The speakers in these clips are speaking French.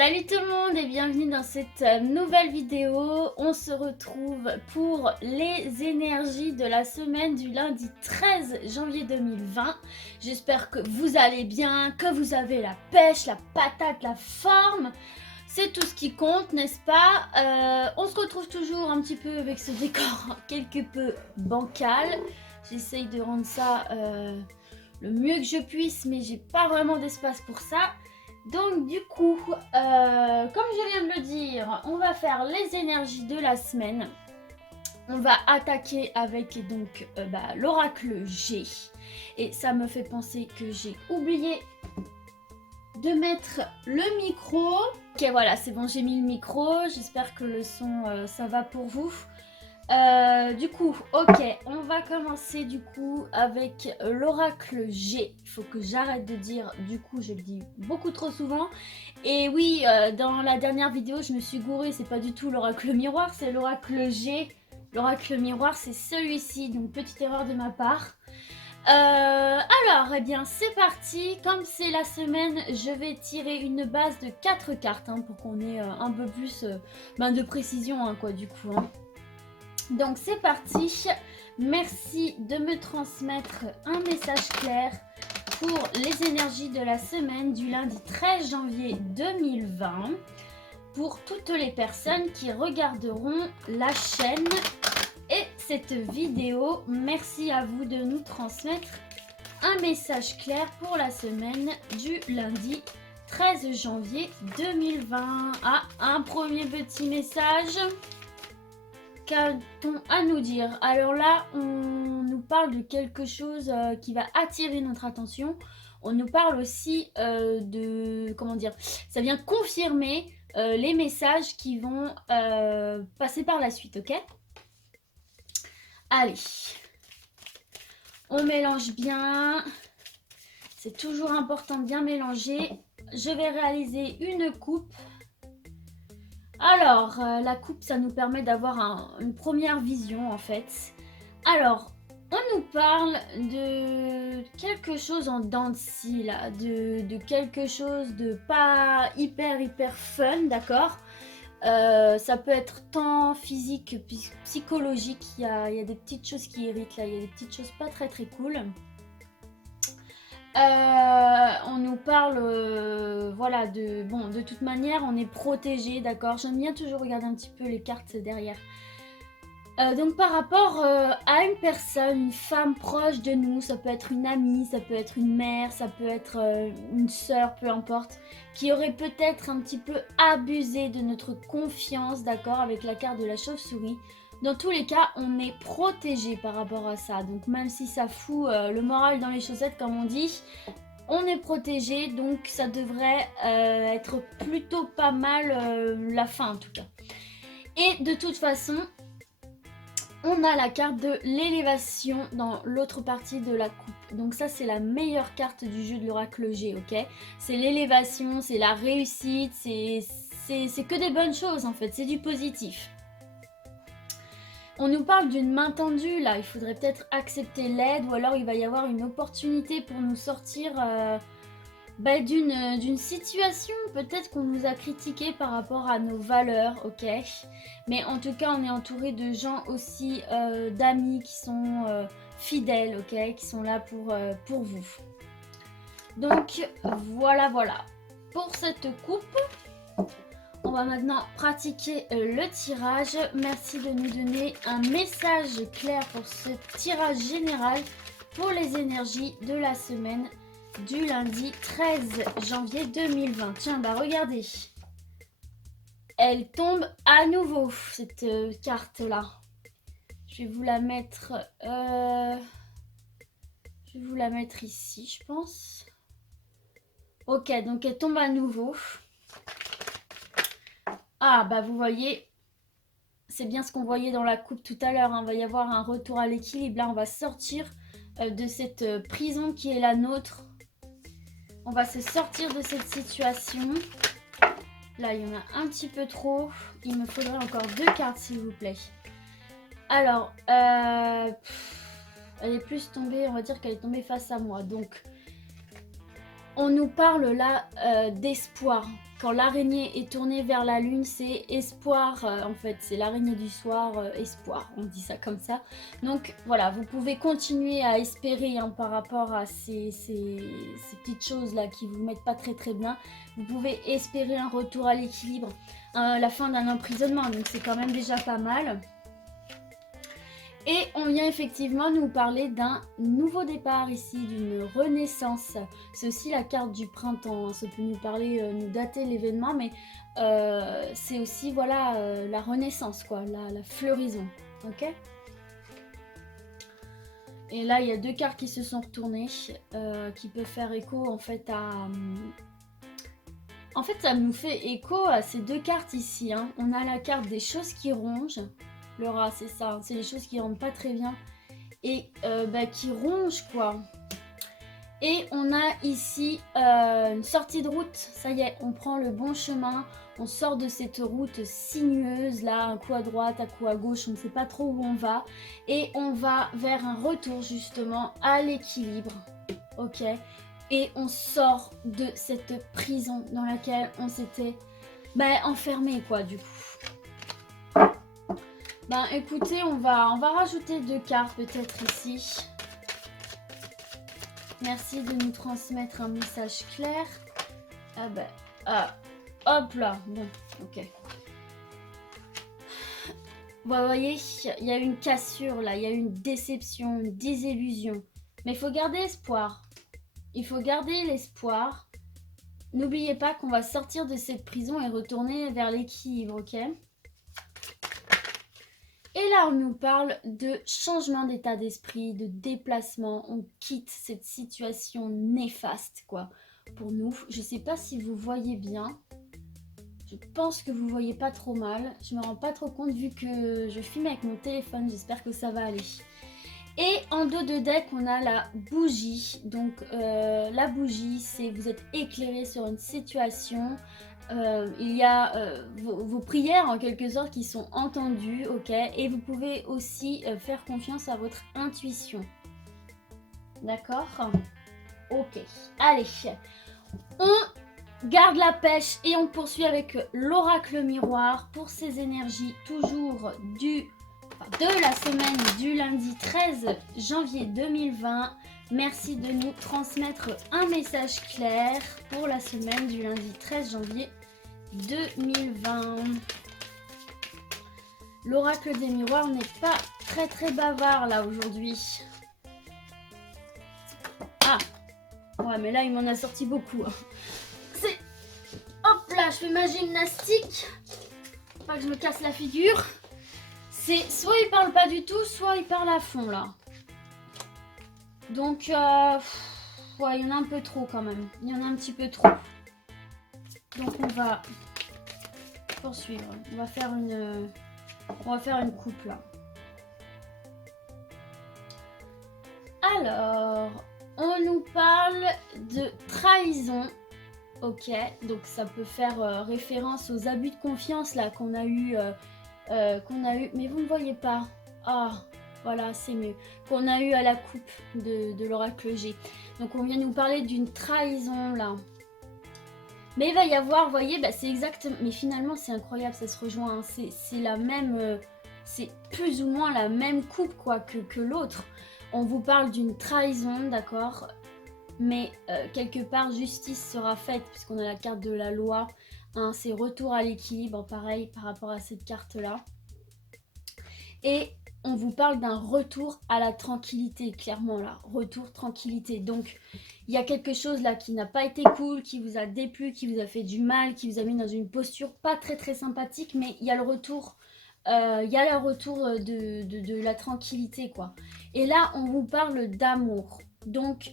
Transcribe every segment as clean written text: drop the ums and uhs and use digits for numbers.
Salut tout le monde et bienvenue dans cette nouvelle vidéo. On se retrouve pour les énergies de la semaine du lundi 13 janvier 2020. J'espère que vous allez bien, que vous avez la pêche, la patate, la forme. C'est tout ce qui compte, n'est-ce pas? On se retrouve toujours un petit peu avec ce décor quelque peu bancal. J'essaye de rendre ça le mieux que je puisse, mais j'ai pas vraiment d'espace pour ça. Donc du coup, comme je viens de le dire, on va faire les énergies de la semaine. On va attaquer avec donc l'oracle G. Et ça me fait penser que j'ai oublié de mettre le micro. Ok, voilà, c'est bon, j'ai mis le micro. J'espère que le son, ça va pour vous. Du coup, ok, on va commencer du coup avec l'oracle G. Il faut que j'arrête de dire, du coup, je le dis beaucoup trop souvent. Et oui, dans la dernière vidéo, je me suis gourée, c'est pas du tout l'oracle miroir, c'est l'oracle G. L'oracle miroir, c'est celui-ci, donc petite erreur de ma part. Alors, eh bien, c'est parti. Comme c'est la semaine, je vais tirer une base de 4 cartes hein, pour qu'on ait un peu plus de précision, hein, quoi, du coup. Hein. Donc c'est parti, merci de me transmettre un message clair pour les énergies de la semaine du lundi 13 janvier 2020 pour toutes les personnes qui regarderont la chaîne et cette vidéo. Merci à vous de nous transmettre un message clair pour la semaine du lundi 13 janvier 2020. Ah, un premier petit message. Qu'a-t-on à nous dire? Alors là, on nous parle de quelque chose qui va attirer notre attention. On nous parle aussi de... Comment dire? Ça vient confirmer les messages qui vont passer par la suite, ok? Allez. On mélange bien. C'est toujours important de bien mélanger. Je vais réaliser une coupe. Alors, la coupe, ça nous permet d'avoir une première vision en fait. Alors, on nous parle de quelque chose en dents de scie là, de quelque chose de pas hyper fun, d'accord. Ça peut être tant physique que psychologique. Il y a des petites choses qui irritent là, il y a des petites choses pas très cool. On nous parle, voilà, de toute manière, on est protégé, d'accord. J'aime bien toujours regarder un petit peu les cartes derrière. Donc par rapport à une personne, une femme proche de nous, ça peut être une amie, ça peut être une mère, ça peut être une sœur, peu importe, qui aurait peut-être un petit peu abusé de notre confiance, d'accord, avec la carte de la chauve-souris. Dans tous les cas, on est protégé par rapport à ça. Donc même si ça fout le moral dans les chaussettes, comme on dit, on est protégé. Donc ça devrait être plutôt pas mal la fin en tout cas. Et de toute façon, on a la carte de l'élévation dans l'autre partie de la coupe. Donc ça, c'est la meilleure carte du jeu de l'oracle G, ok? C'est l'élévation, c'est la réussite, c'est que des bonnes choses en fait, c'est du positif. On nous parle d'une main tendue, là, il faudrait peut-être accepter l'aide ou alors il va y avoir une opportunité pour nous sortir d'une situation. Peut-être qu'on nous a critiqué par rapport à nos valeurs, ok. Mais en tout cas, on est entouré de gens aussi, d'amis qui sont fidèles, ok, qui sont là pour vous. Donc, voilà. Pour cette coupe, on va maintenant pratiquer le tirage. Merci de nous donner un message clair pour ce tirage général pour les énergies de la semaine du lundi 13 janvier 2020. Tiens, bah regardez. Elle tombe à nouveau, cette carte-là. Je vais vous la mettre... Je vais vous la mettre ici, je pense. Ok, donc elle tombe à nouveau. Ah, bah vous voyez, c'est bien ce qu'on voyait dans la coupe tout à l'heure. Hein. Il va y avoir un retour à l'équilibre. Là, on va sortir de cette prison qui est la nôtre. On va se sortir de cette situation. Là, il y en a un petit peu trop. Il me faudrait encore 2 cartes, s'il vous plaît. Alors, elle est plus tombée, on va dire qu'elle est tombée face à moi. Donc, On nous parle là d'espoir. Quand l'araignée est tournée vers la lune, c'est espoir. En fait, c'est l'araignée du soir, espoir. On dit ça comme ça. Donc voilà, vous pouvez continuer à espérer hein, par rapport à ces petites choses-là qui vous mettent pas très très bien. Vous pouvez espérer un retour à l'équilibre, la fin d'un emprisonnement. Donc c'est quand même déjà pas mal. Et on vient effectivement nous parler d'un nouveau départ ici, d'une renaissance. C'est aussi la carte du printemps, hein. Ça peut nous parler, nous dater l'événement, mais c'est aussi voilà la renaissance, quoi, la floraison. Ok. Et là, il y a deux cartes qui se sont retournées, qui peuvent faire écho en fait à... En fait, ça nous fait écho à ces deux cartes ici. Hein. On a la carte des choses qui rongent. Le rat, c'est ça, hein, c'est les choses qui rentrent pas très bien et qui rongent quoi. Et on a ici une sortie de route, ça y est, on prend le bon chemin, on sort de cette route sinueuse là, un coup à droite, un coup à gauche, on ne sait pas trop où on va. Et on va vers un retour justement à l'équilibre, ok. Et on sort de cette prison dans laquelle on s'était enfermé quoi du coup. Ben écoutez, on va rajouter deux cartes peut-être ici. Merci de nous transmettre un message clair. Hop là, bon, ok. Vous voyez, il y a une cassure là, il y a une déception, une désillusion. Mais il faut garder espoir. Il faut garder l'espoir. N'oubliez pas qu'on va sortir de cette prison et retourner vers l'équilibre, ok ? Et là, on nous parle de changement d'état d'esprit, de déplacement. On quitte cette situation néfaste, quoi, pour nous. Je ne sais pas si vous voyez bien. Je pense que vous ne voyez pas trop mal. Je ne me rends pas trop compte vu que je filme avec mon téléphone. J'espère que ça va aller. Et en dos de deck, on a la bougie. Donc, la bougie, c'est vous êtes éclairé sur une situation. Il y a vos prières en quelque sorte qui sont entendues, ok, et vous pouvez aussi faire confiance à votre intuition. D'accord? Ok, allez, on garde la pêche et on poursuit avec l'oracle miroir pour ces énergies toujours de la semaine du lundi 13 janvier 2020. Merci de nous transmettre un message clair pour la semaine du lundi 13 janvier 2020. L'oracle des miroirs n'est pas très bavard là aujourd'hui. Ah, ouais, mais là il m'en a sorti beaucoup. C'est... Hop là, je fais ma gymnastique. Faut pas que je me casse la figure. C'est soit il parle pas du tout, soit il parle à fond là. Donc, ouais, il y en a un peu trop quand même. Il y en a un petit peu trop. Donc on va poursuivre. On va faire une coupe là. Alors, on nous parle de trahison. Ok, donc ça peut faire référence aux abus de confiance là qu'on a eu. Mais vous ne voyez pas. Ah, voilà, c'est mieux. Qu'on a eu à la coupe de l'oracle G. Donc on vient nous parler d'une trahison là. Mais il va y avoir, vous voyez, c'est exactement... Mais finalement, c'est incroyable, ça se rejoint. Hein. C'est la même... c'est plus ou moins la même coupe, quoi, que l'autre. On vous parle d'une trahison, d'accord ? Mais quelque part, justice sera faite, puisqu'on a la carte de la loi. Hein, c'est retour à l'équilibre, pareil, par rapport à cette carte-là. Et on vous parle d'un retour à la tranquillité, clairement, là. Retour, tranquillité. Donc... il y a quelque chose là qui n'a pas été cool, qui vous a déplu, qui vous a fait du mal, qui vous a mis dans une posture pas très sympathique, mais il y a le retour, de la tranquillité quoi. Et là, on vous parle d'amour. Donc,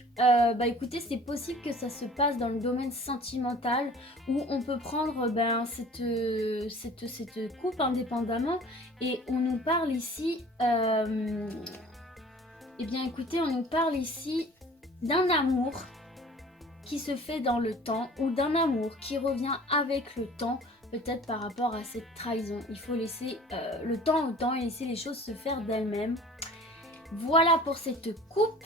écoutez, c'est possible que ça se passe dans le domaine sentimental où on peut prendre cette coupe indépendamment et on nous parle ici, écoutez, on nous parle ici d'un amour qui se fait dans le temps ou d'un amour qui revient avec le temps, peut-être par rapport à cette trahison. Il faut laisser le temps au temps et laisser les choses se faire d'elles-mêmes. Voilà pour cette coupe.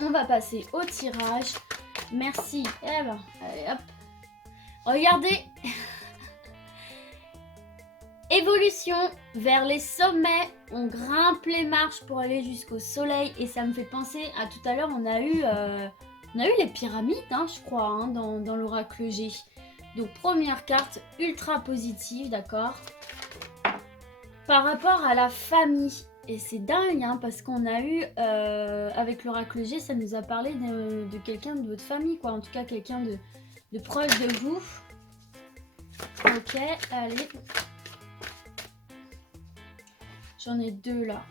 On va passer au tirage Merci. Eh ben, allez hop. Regardez. Évolution vers les sommets. On grimpe les marches pour aller jusqu'au soleil. Et ça me fait penser à tout à l'heure, on a eu les pyramides, hein, je crois, hein, dans l'oracle G. Donc première carte ultra positive, d'accord. Par rapport à la famille. Et c'est dingue, hein, parce qu'on a eu, avec l'oracle G, ça nous a parlé de quelqu'un de votre famille, quoi. En tout cas, quelqu'un de proche de vous. Ok, allez. J'en ai deux là.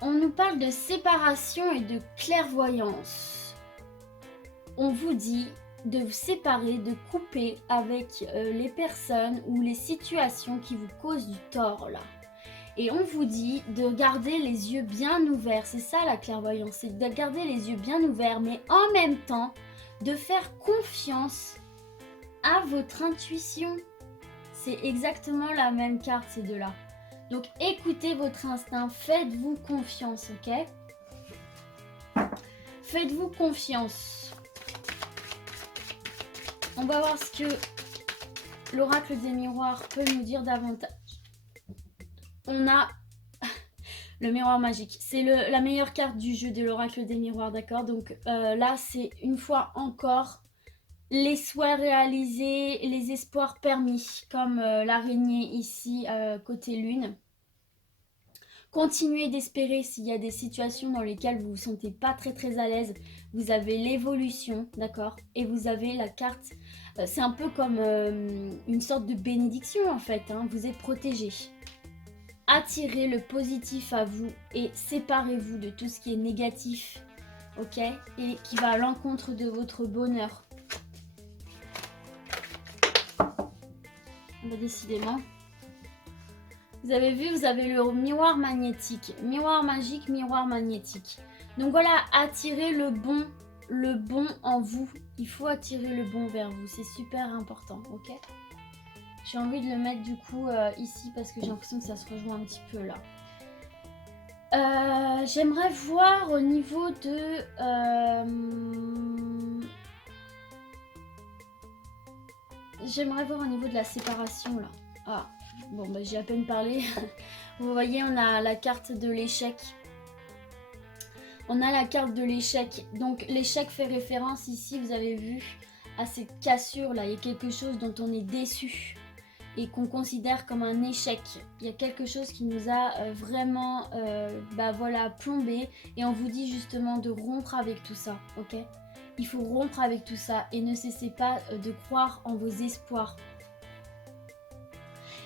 On nous parle de séparation et de clairvoyance. On vous dit de vous séparer, de couper avec les personnes ou les situations qui vous causent du tort là. Et on vous dit de garder les yeux bien ouverts. C'est ça la clairvoyance, c'est de garder les yeux bien ouverts, mais en même temps de faire confiance à votre intuition. C'est exactement la même carte, ces deux-là. Donc, écoutez votre instinct. Faites-vous confiance, ok? Faites-vous confiance. On va voir ce que l'oracle des miroirs peut nous dire davantage. On a le miroir magique. C'est la meilleure carte du jeu de l'oracle des miroirs, d'accord? Donc là, c'est une fois encore les souhaits réalisés, les espoirs permis, comme l'araignée ici, côté lune. Continuez d'espérer s'il y a des situations dans lesquelles vous vous sentez pas très à l'aise. Vous avez l'évolution, d'accord? Et vous avez la carte, c'est un peu comme une sorte de bénédiction en fait, hein. Vous êtes protégé. Attirez le positif à vous et séparez-vous de tout ce qui est négatif, ok? Et qui va à l'encontre de votre bonheur. Décidément. Vous avez vu, vous avez le miroir magnétique. Miroir magique, miroir magnétique. Donc voilà, attirez le bon en vous. Il faut attirer le bon vers vous. C'est super important, ok? J'ai envie de le mettre du coup ici parce que j'ai l'impression que ça se rejoint un petit peu là. J'aimerais voir au niveau de... J'aimerais voir au niveau de la séparation là. Ah, bon bah j'ai à peine parlé. Vous voyez, on a la carte de l'échec. On a la carte de l'échec. Donc l'échec fait référence ici, vous avez vu, à cette cassure là. Il y a quelque chose dont on est déçu et qu'on considère comme un échec. Il y a quelque chose qui nous a vraiment voilà, plombé. Et on vous dit justement de rompre avec tout ça, ok? Il faut rompre avec tout ça et ne cessez pas de croire en vos espoirs.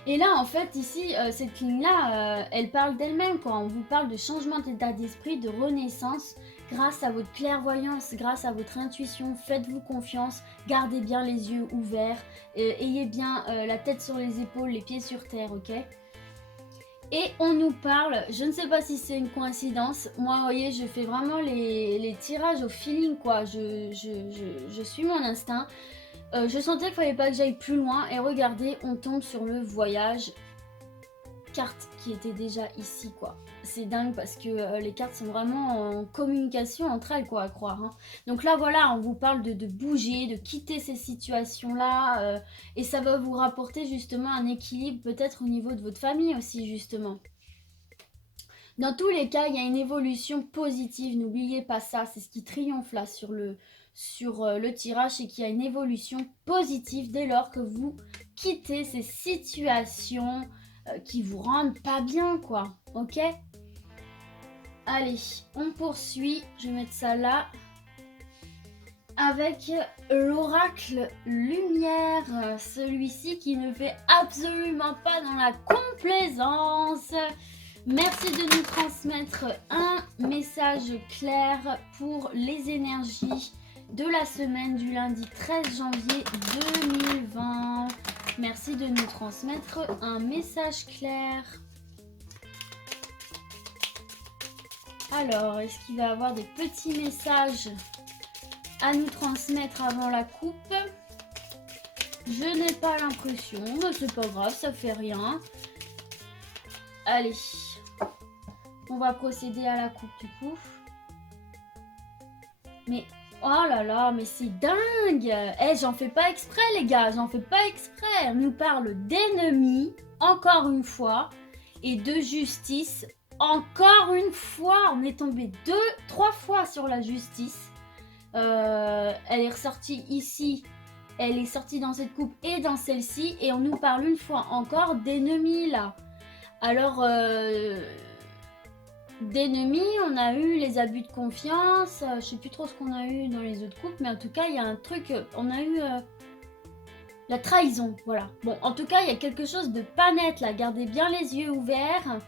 Et là, en fait, ici, cette ligne-là, elle parle d'elle-même, quoi. On vous parle de changement d'état d'esprit, de renaissance, grâce à votre clairvoyance, grâce à votre intuition. Faites-vous confiance, gardez bien les yeux ouverts, ayez bien la tête sur les épaules, les pieds sur terre, ok? Et on nous parle, je ne sais pas si c'est une coïncidence, moi, vous voyez, je fais vraiment les tirages au feeling, quoi. Je suis mon instinct. Je sentais qu'il fallait pas que j'aille plus loin et regardez, on tombe sur le voyage, carte qui était déjà ici, quoi. C'est dingue parce que les cartes sont vraiment en communication entre elles, quoi, à croire, hein. Donc là, voilà, on vous parle de bouger, de quitter ces situations-là et ça va vous rapporter justement un équilibre peut-être au niveau de votre famille aussi, justement. Dans tous les cas, il y a une évolution positive, n'oubliez pas ça, c'est ce qui triomphe là sur le tirage, c'est qu'il y a une évolution positive dès lors que vous quittez ces situations qui vous rendent pas bien, quoi, ok? Allez, on poursuit, je vais mettre ça là, avec l'oracle lumière, celui-ci qui ne fait absolument pas dans la complaisance. Merci de nous transmettre un message clair pour les énergies de la semaine du lundi 13 janvier 2020. Merci de nous transmettre un message clair. Alors, est-ce qu'il va y avoir des petits messages à nous transmettre avant la coupe? Je n'ai pas l'impression, mais c'est pas grave, ça fait rien. Allez, on va procéder à la coupe du coup. Mais oh là là, mais c'est dingue. Eh, j'en fais pas exprès les gars, j'en fais pas exprès. On nous parle d'ennemis, encore une fois, et de justice, encore une fois. On est tombé 3 fois sur la justice. Elle est ressortie ici, elle est sortie dans cette coupe et dans celle-ci, et on nous parle une fois encore d'ennemis là. Alors, d'ennemis, on a eu les abus de confiance, je sais plus trop ce qu'on a eu dans les autres coupes, mais en tout cas, il y a un truc, on a eu la trahison, voilà. Bon, en tout cas, il y a quelque chose de pas net là, gardez bien les yeux ouverts.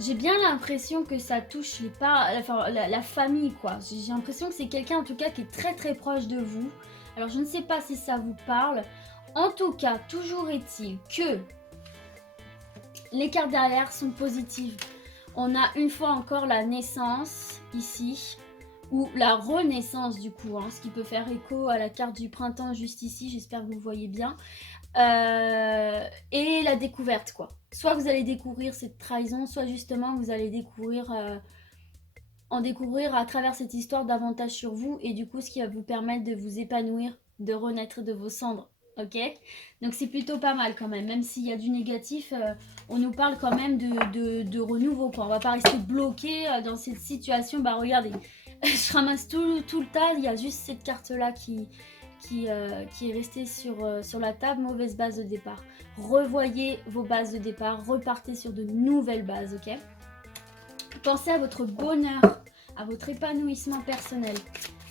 J'ai bien l'impression que ça touche la famille, quoi. J'ai l'impression que c'est quelqu'un, en tout cas, qui est très très proche de vous. Alors, je ne sais pas si ça vous parle. En tout cas, toujours est-il que les cartes derrière sont positives. On a une fois encore la naissance, ici, ou la renaissance, du coup, hein, ce qui peut faire écho à la carte du printemps juste ici. J'espère que vous voyez bien. Et la découverte, quoi. Soit vous allez découvrir cette trahison, soit justement vous allez en découvrir à travers cette histoire davantage sur vous, et du coup ce qui va vous permettre de vous épanouir, de renaître de vos cendres. Ok, donc c'est plutôt pas mal quand même s'il y a du négatif, on nous parle quand même de renouveau, quoi. On va pas rester bloqué dans cette situation. Bah regardez, je ramasse tout le tas, il y a juste cette carte là qui est restée sur la table. Mauvaise base de départ. Revoyez vos bases de départ, repartez sur de nouvelles bases, ok. Pensez à votre bonheur, à votre épanouissement personnel.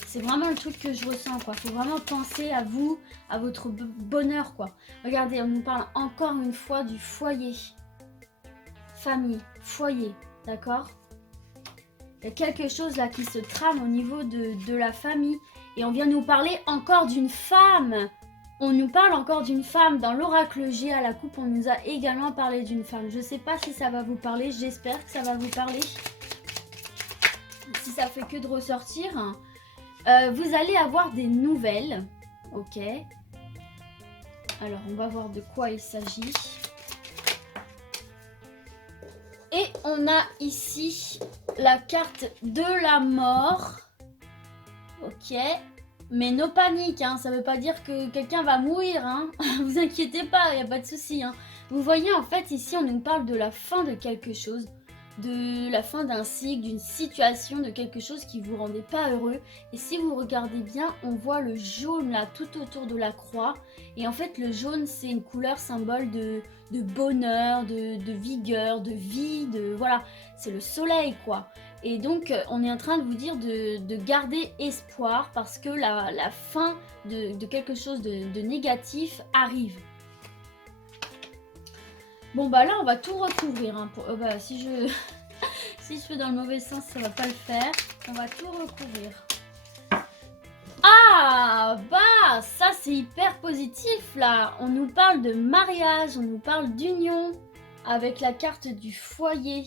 C'est vraiment le truc que je ressens, quoi. Faut vraiment penser à vous, à votre bonheur, quoi. Regardez, on nous parle encore une fois du foyer. Famille, foyer, d'accord? Il y a quelque chose là qui se trame au niveau de la famille. Et on vient nous parler encore d'une femme. On nous parle encore d'une femme. Dans l'oracle G à la coupe, on nous a également parlé d'une femme. Je ne sais pas si ça va vous parler. J'espère que ça va vous parler. Si ça fait que de ressortir. Vous allez avoir des nouvelles. Ok. Alors, on va voir de quoi il s'agit. Et on a ici la carte de la mort. Ok. Mais no panique, hein. Ça ne veut pas dire que quelqu'un va mourir. Hein. Vous inquiétez pas, il n'y a pas de souci. Hein. Vous voyez, en fait, ici, on nous parle de la fin de quelque chose. De la fin d'un cycle, d'une situation, de quelque chose qui ne vous rendait pas heureux. Et si vous regardez bien, on voit le jaune là tout autour de la croix. Et en fait, le jaune, c'est une couleur symbole de bonheur, de vigueur, de vie, voilà, c'est le soleil, quoi. Et donc, on est en train de vous dire de garder espoir parce que la fin de quelque chose de négatif arrive. Bon bah là on va tout recouvrir, hein, si je fais dans le mauvais sens ça va pas le faire. On va tout recouvrir. Ah bah ça c'est hyper positif là. On nous parle de mariage, on nous parle d'union avec la carte du foyer.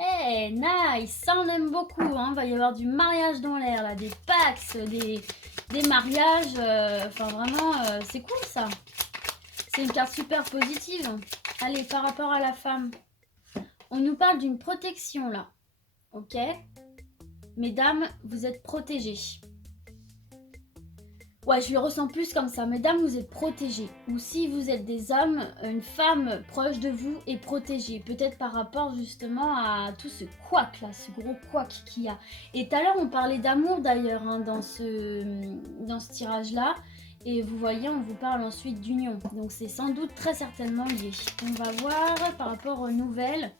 Eh nice, ça on aime beaucoup, hein. Va y avoir du mariage dans l'air là, des pax, des mariages, enfin vraiment c'est cool ça. C'est une carte super positive. Allez, par rapport à la femme, on nous parle d'une protection là. Ok? Mesdames, vous êtes protégées. Ouais, je le ressens plus comme ça. Mesdames, vous êtes protégées. Ou si vous êtes des hommes, une femme proche de vous est protégée. Peut-être par rapport justement à tout ce couac là, ce gros couac qu'il y a. Et tout à l'heure, on parlait d'amour d'ailleurs hein, dans ce tirage là. Et vous voyez, on vous parle ensuite d'union. Donc c'est sans doute très certainement lié. On va voir par rapport aux nouvelles.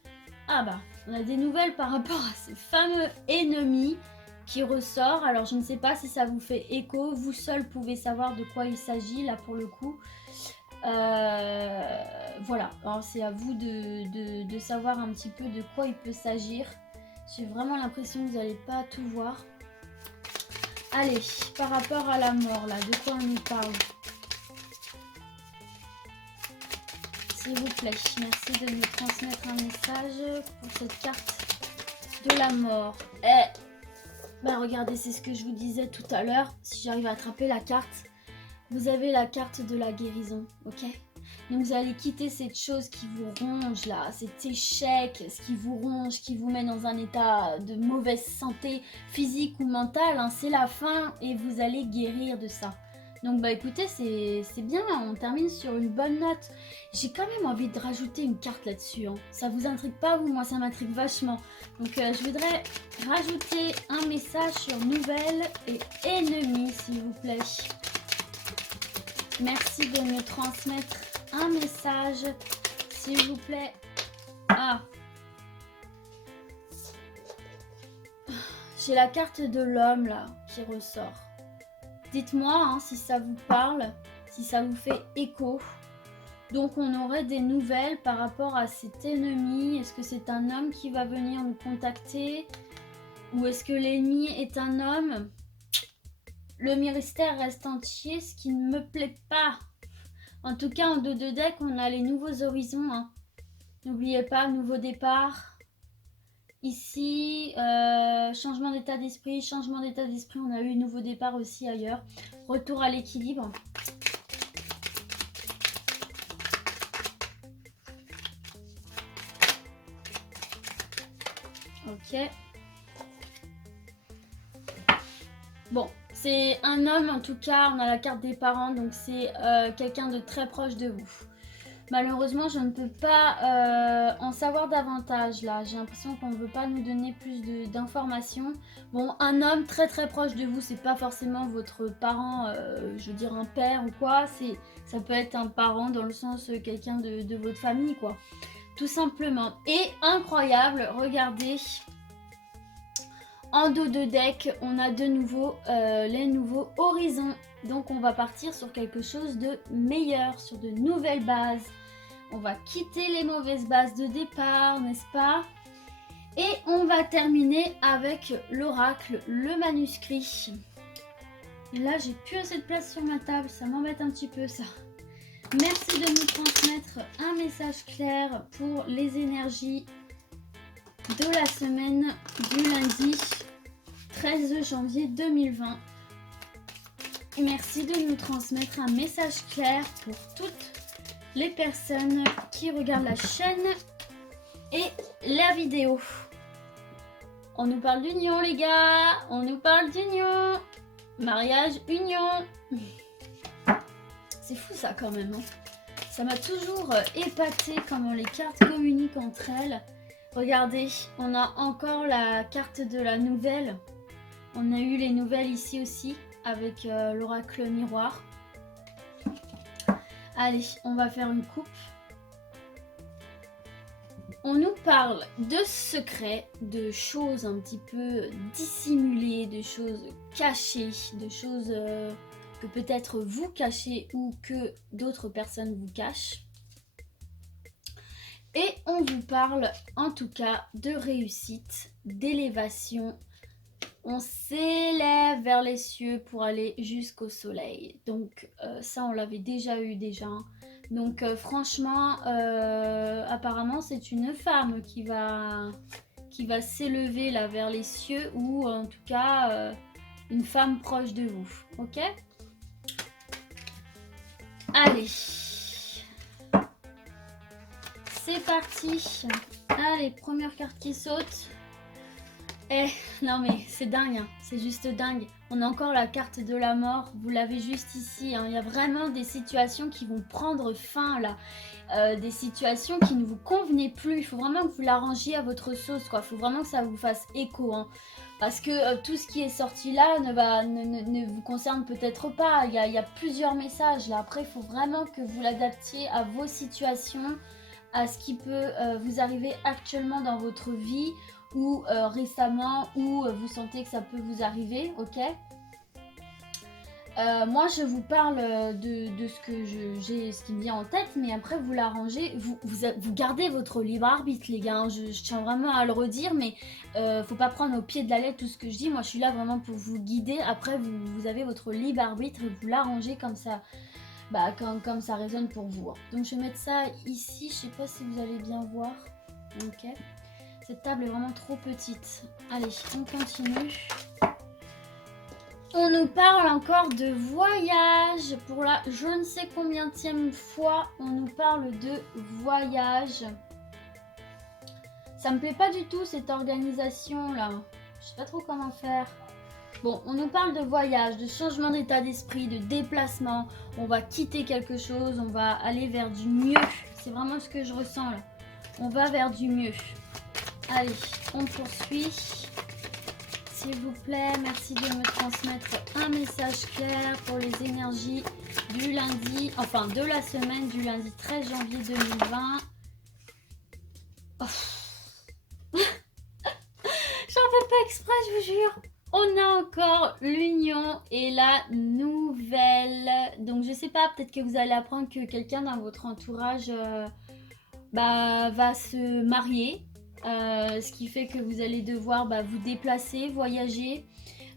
Ah bah, on a des nouvelles par rapport à ces fameux ennemis qui ressort. Alors je ne sais pas si ça vous fait écho. Vous seul pouvez savoir de quoi il s'agit là pour le coup. Voilà, c'est à vous de savoir un petit peu de quoi il peut s'agir. J'ai vraiment l'impression que vous n'allez pas tout voir. Allez, par rapport à la mort, là, de quoi on nous parle? S'il vous plaît, merci de me transmettre un message pour cette carte de la mort. Bah regardez, c'est ce que je vous disais tout à l'heure. Si j'arrive à attraper la carte, vous avez la carte de la guérison, ok? Donc vous allez quitter cette chose qui vous ronge là, cet échec, ce qui vous ronge, qui vous met dans un état de mauvaise santé physique ou mentale, hein, c'est la fin et vous allez guérir de ça. Donc bah écoutez, c'est bien, on termine sur une bonne note. J'ai quand même envie de rajouter une carte là-dessus, hein. Ça vous intrigue pas vous? Moi ça m'intrigue vachement. Donc je voudrais rajouter un message sur nouvelles et ennemis s'il vous plaît. Merci de me transmettre un message, s'il vous plaît. Ah, j'ai la carte de l'homme là qui ressort. Dites-moi hein, si ça vous parle, si ça vous fait écho. Donc on aurait des nouvelles par rapport à cet ennemi. Est-ce que c'est un homme qui va venir nous contacter? Ou est-ce que l'ennemi est un homme? Le mystère reste entier, ce qui ne me plaît pas. En tout cas, en dos de deck, on a les nouveaux horizons. Hein. N'oubliez pas, nouveau départ. Ici, changement d'état d'esprit. Changement d'état d'esprit, on a eu nouveau départ aussi ailleurs. Retour à l'équilibre. Ok. Bon, c'est un homme en tout cas, on a la carte des parents, donc c'est quelqu'un de très proche de vous. Malheureusement, je ne peux pas en savoir davantage là. J'ai l'impression qu'on ne veut pas nous donner plus d'informations. Bon, un homme très très proche de vous, c'est pas forcément votre parent, je veux dire un père ou quoi. Ça peut être un parent dans le sens quelqu'un de votre famille quoi. Tout simplement. Et incroyable, regardez. En dos de deck, on a de nouveau les nouveaux horizons. Donc on va partir sur quelque chose de meilleur, sur de nouvelles bases. On va quitter les mauvaises bases de départ, n'est-ce pas? Et on va terminer avec l'oracle, le manuscrit. Et là, j'ai plus assez de place sur ma table, ça m'embête un petit peu ça. Merci de nous transmettre un message clair pour les énergies de la semaine du lundi 13 janvier 2020. Merci de nous transmettre un message clair pour toutes les personnes qui regardent la chaîne et la vidéo. On nous parle d'union les gars, on nous parle d'union. Mariage, union. C'est fou ça quand même. Hein. Ça m'a toujours épaté comment les cartes communiquent entre elles. Regardez, on a encore la carte de la nouvelle. On a eu les nouvelles ici aussi avec l'oracle miroir. Allez, on va faire une coupe. On nous parle de secrets, de choses un petit peu dissimulées, de choses cachées, de choses que peut-être vous cachez ou que d'autres personnes vous cachent. Et on vous parle en tout cas de réussite, d'élévation. On s'élève vers les cieux pour aller jusqu'au soleil. Donc ça, on l'avait déjà eu déjà. Donc franchement, apparemment, c'est une femme qui va s'élever là vers les cieux ou en tout cas une femme proche de vous. Ok? Allez. C'est parti. Allez, première carte qui saute. Eh, non mais c'est dingue, hein. C'est juste dingue. On a encore la carte de la mort, vous l'avez juste ici. Hein. Il y a vraiment des situations qui vont prendre fin là. Des situations qui ne vous convenaient plus. Il faut vraiment que vous l'arrangiez à votre sauce, quoi. Il faut vraiment que ça vous fasse écho. Hein. Parce que tout ce qui est sorti là ne vous concerne peut-être pas. Il y a plusieurs messages là. Après, il faut vraiment que vous l'adaptiez à vos situations, à ce qui peut vous arriver actuellement dans votre vie ou récemment, ou vous sentez que ça peut vous arriver, ok? Moi, je vous parle de ce que j'ai, ce qui me vient en tête, mais après, vous l'arrangez, vous gardez votre libre arbitre, les gars. Hein. Je tiens vraiment à le redire, mais faut pas prendre au pied de la lettre tout ce que je dis. Moi, je suis là vraiment pour vous guider. Après, vous avez votre libre arbitre et vous l'arrangez comme ça. Bah, comme ça résonne pour vous. Hein. Donc je vais mettre ça ici, je sais pas si vous allez bien voir. Ok. Cette table est vraiment trop petite. Allez, on continue. On nous parle encore de voyage. Pour la je ne sais combienième fois, on nous parle de voyage. Ça me plaît pas du tout cette organisation là. Je sais pas trop comment faire. Bon, on nous parle de voyage, de changement d'état d'esprit, de déplacement. On va quitter quelque chose, on va aller vers du mieux. C'est vraiment ce que je ressens là. On va vers du mieux. Allez, on poursuit. S'il vous plaît, merci de me transmettre un message clair pour les énergies du lundi, enfin de la semaine du lundi 13 janvier 2020. Oh. J'en fais pas exprès, je vous jure. On a encore l'union et la nouvelle. Donc je sais pas, peut-être que vous allez apprendre que quelqu'un dans votre entourage va se marier. Ce qui fait que vous allez devoir vous déplacer, voyager.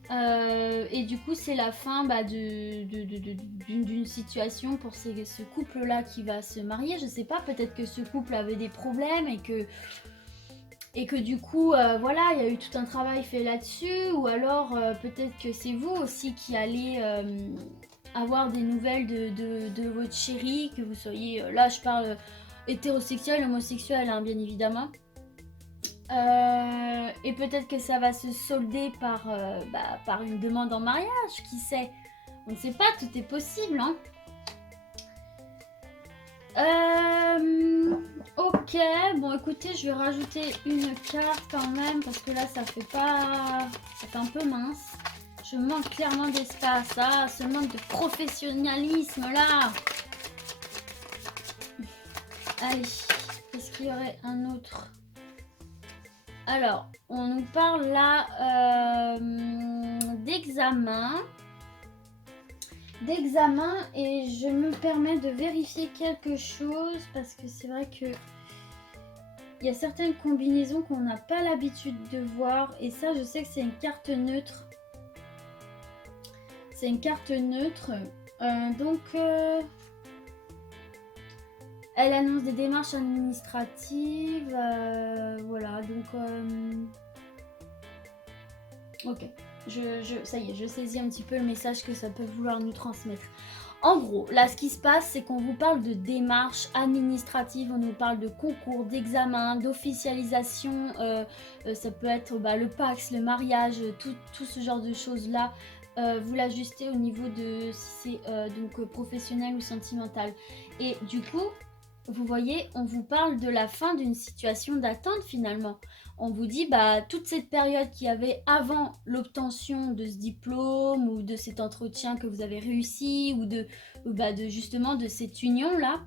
Et du coup, c'est la fin d'une situation pour ce couple-là qui va se marier. Je sais pas, peut-être que ce couple avait des problèmes et que du coup, voilà, il y a eu tout un travail fait là-dessus. Ou alors, peut-être que c'est vous aussi qui allez avoir des nouvelles de votre chéri, que vous soyez, là je parle hétérosexuel, homosexuel, hein, bien évidemment. Et peut-être que ça va se solder par une demande en mariage, qui sait. On ne sait pas, tout est possible, hein. Ok, bon écoutez, je vais rajouter une carte quand même, parce que là ça fait un peu mince. Je manque clairement d'espace, là, ce manque de professionnalisme là. Allez, est-ce qu'il y aurait un autre ? Alors, on nous parle là d'examen. Et je me permets de vérifier quelque chose parce que c'est vrai que il y a certaines combinaisons qu'on n'a pas l'habitude de voir. Et ça, je sais que c'est une carte neutre. C'est une carte neutre. Elle annonce des démarches administratives, voilà, donc ok, ça y est, je saisis un petit peu le message que ça peut vouloir nous transmettre. En gros, là, ce qui se passe, c'est qu'on vous parle de démarches administratives, on nous parle de concours, d'examens, d'officialisation, ça peut être le PAX, le mariage, tout ce genre de choses-là. Vous l'ajustez au niveau de si c'est donc professionnel ou sentimental. Et du coup, vous voyez, on vous parle de la fin d'une situation d'attente finalement. On vous dit, toute cette période qu'il y avait avant l'obtention de ce diplôme ou de cet entretien que vous avez réussi ou de justement de cette union-là,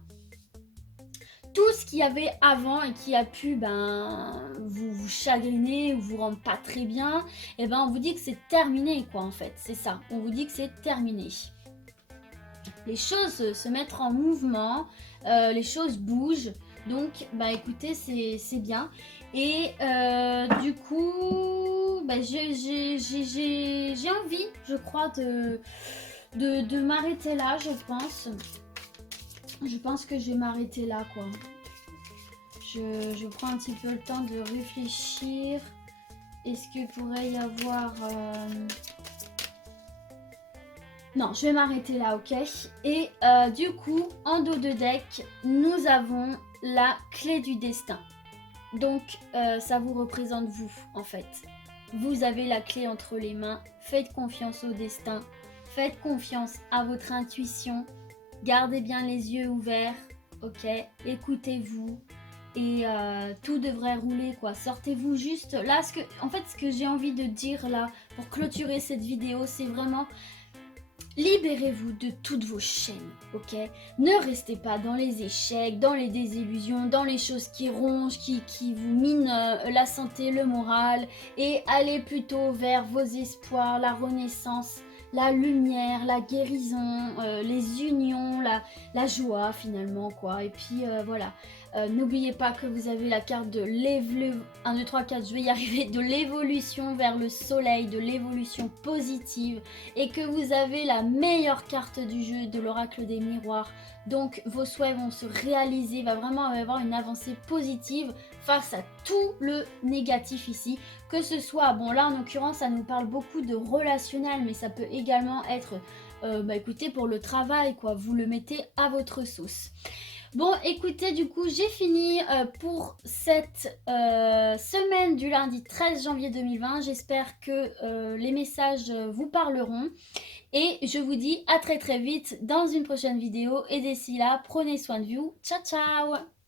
tout ce qu'il y avait avant et qui a pu vous chagriner ou vous rendre pas très bien, et on vous dit que c'est terminé quoi en fait, c'est ça. On vous dit que c'est terminé. Les choses se mettent en mouvement, les choses bougent, donc écoutez, c'est bien. Et du coup, j'ai envie, je crois, de m'arrêter là, je pense. Je pense que je vais m'arrêter là, quoi. Je prends un petit peu le temps de réfléchir. Est-ce qu'il pourrait y avoir... Non, je vais m'arrêter là, ok. Et du coup, en dos de deck, nous avons la clé du destin. Donc, ça vous représente vous, en fait. Vous avez la clé entre les mains. Faites confiance au destin. Faites confiance à votre intuition. Gardez bien les yeux ouverts, ok. Écoutez-vous. Et tout devrait rouler, quoi. Sortez-vous juste. Là, ce que j'ai envie de dire, là, pour clôturer cette vidéo, c'est vraiment... Libérez-vous de toutes vos chaînes, ok? Ne restez pas dans les échecs, dans les désillusions, dans les choses qui rongent, qui vous minent la santé, le moral, et allez plutôt vers vos espoirs, la renaissance, la lumière, la guérison, les unions, la joie finalement, quoi. Et puis voilà. N'oubliez pas que vous avez la carte de 1, 2, 3, 4, je vais y arriver, de l'évolution vers le soleil, de l'évolution positive, et que vous avez la meilleure carte du jeu de l'oracle des miroirs Donc vos souhaits vont se réaliser, il va vraiment avoir une avancée positive face à tout le négatif ici. Que ce soit, bon là en l'occurrence ça nous parle beaucoup de relationnel, mais ça peut également être, écoutez, pour le travail quoi, vous le mettez à votre sauce. Bon, écoutez, du coup, j'ai fini pour cette semaine du lundi 13 janvier 2020. J'espère que les messages vous parleront. Et je vous dis à très très vite dans une prochaine vidéo. Et d'ici là, prenez soin de vous. Ciao, ciao!